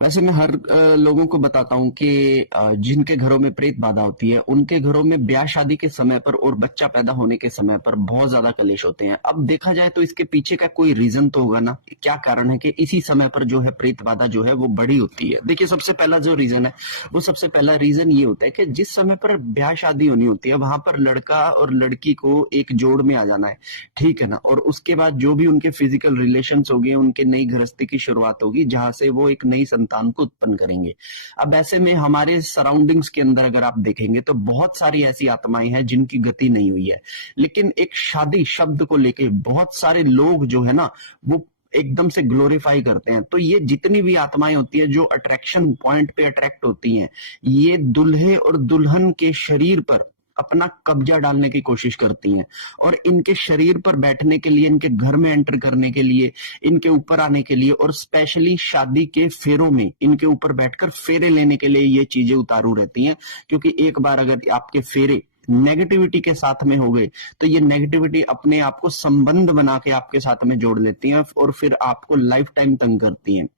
वैसे मैं हर लोगों को बताता हूँ कि जिनके घरों में प्रेत बाधा होती है उनके घरों में ब्याह शादी के समय पर और बच्चा पैदा होने के समय पर बहुत ज्यादा कलेश होते हैं। अब देखा जाए तो इसके पीछे का कोई रीजन तो होगा ना, क्या कारण है कि इसी समय पर जो है प्रेत बाधा जो है वो बड़ी होती है। देखिए, सबसे पहला जो रीजन है वो सबसे पहला रीजन ये होता है कि जिस समय पर ब्याह शादी होनी होती है वहां पर लड़का और लड़की को एक जोड़ में आ जाना है, ठीक है ना। और उसके बाद जो भी उनके फिजिकल रिलेशंस होंगे, उनके नई गृहस्थी की शुरुआत होगी जहां से वो एक नई संतान को उत्पन्न करेंगे। अब ऐसे में हमारे सराउंडिंग्स के अंदर अगर आप देखेंगे तो बहुत सारी ऐसी आत्माएं हैं जिनकी गति नहीं हुई है, लेकिन एक शादी शब्द को लेके बहुत सारे लोग जो है ना वो एकदम से ग्लोरीफाई करते हैं। तो ये जितनी भी आत्माएं होती है जो अट्रैक्शन पॉइंट पे अट्रैक्ट होती हैं, ये दुल्हे और दुल्हन के शरीर पर अपना कब्जा डालने की कोशिश करती हैं और इनके शरीर पर बैठने के लिए, इनके घर में एंटर करने के लिए, इनके ऊपर आने के लिए और स्पेशली शादी के फेरों में इनके ऊपर बैठकर फेरे लेने के लिए ये चीजें उतारू रहती हैं। क्योंकि एक बार अगर आपके फेरे नेगेटिविटी के साथ में हो गए तो ये नेगेटिविटी अपने आप को संबंध बना के आपके साथ में जोड़ लेती हैं और फिर आपको लाइफ टाइम तंग करती हैं।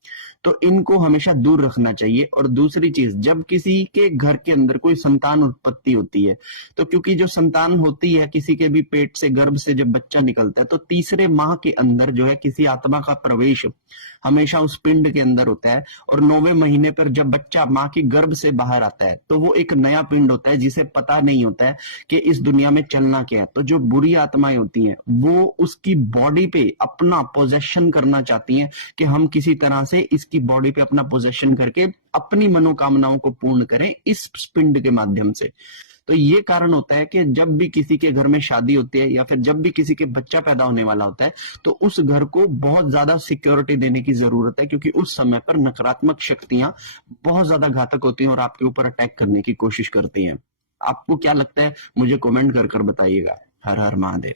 तो इनको हमेशा दूर रखना चाहिए। और दूसरी चीज, जब किसी के घर के अंदर कोई संतान उत्पत्ति होती है तो क्योंकि जो संतान होती है किसी के भी पेट से, गर्भ से जब बच्चा निकलता है तो तीसरे माह के अंदर जो है किसी आत्मा का प्रवेश हमेशा उस पिंड के अंदर होता है। और 9वें महीने पर जब बच्चा माँ के गर्भ से बाहर आता है तो वो एक नया पिंड होता है जिसे पता नहीं होता है कि इस दुनिया में चलना क्या है। तो जो बुरी आत्माएं होती हैं वो उसकी बॉडी पे अपना पोजेशन करना चाहती हैं कि हम किसी तरह से इसकी बॉडी पे अपना पोजेशन करके अपनी मनोकामनाओं को पूर्ण करें इस पिंड के माध्यम से। तो ये कारण होता है कि जब भी किसी के घर में शादी होती है या फिर जब भी किसी के बच्चा पैदा होने वाला होता है तो उस घर को बहुत ज्यादा सिक्योरिटी देने की जरूरत है, क्योंकि उस समय पर नकारात्मक शक्तियां बहुत ज्यादा घातक होती हैं और आपके ऊपर अटैक करने की कोशिश करती हैं। आपको क्या लगता है मुझे कमेंट कर कर बताइएगा। हर हर महादेव।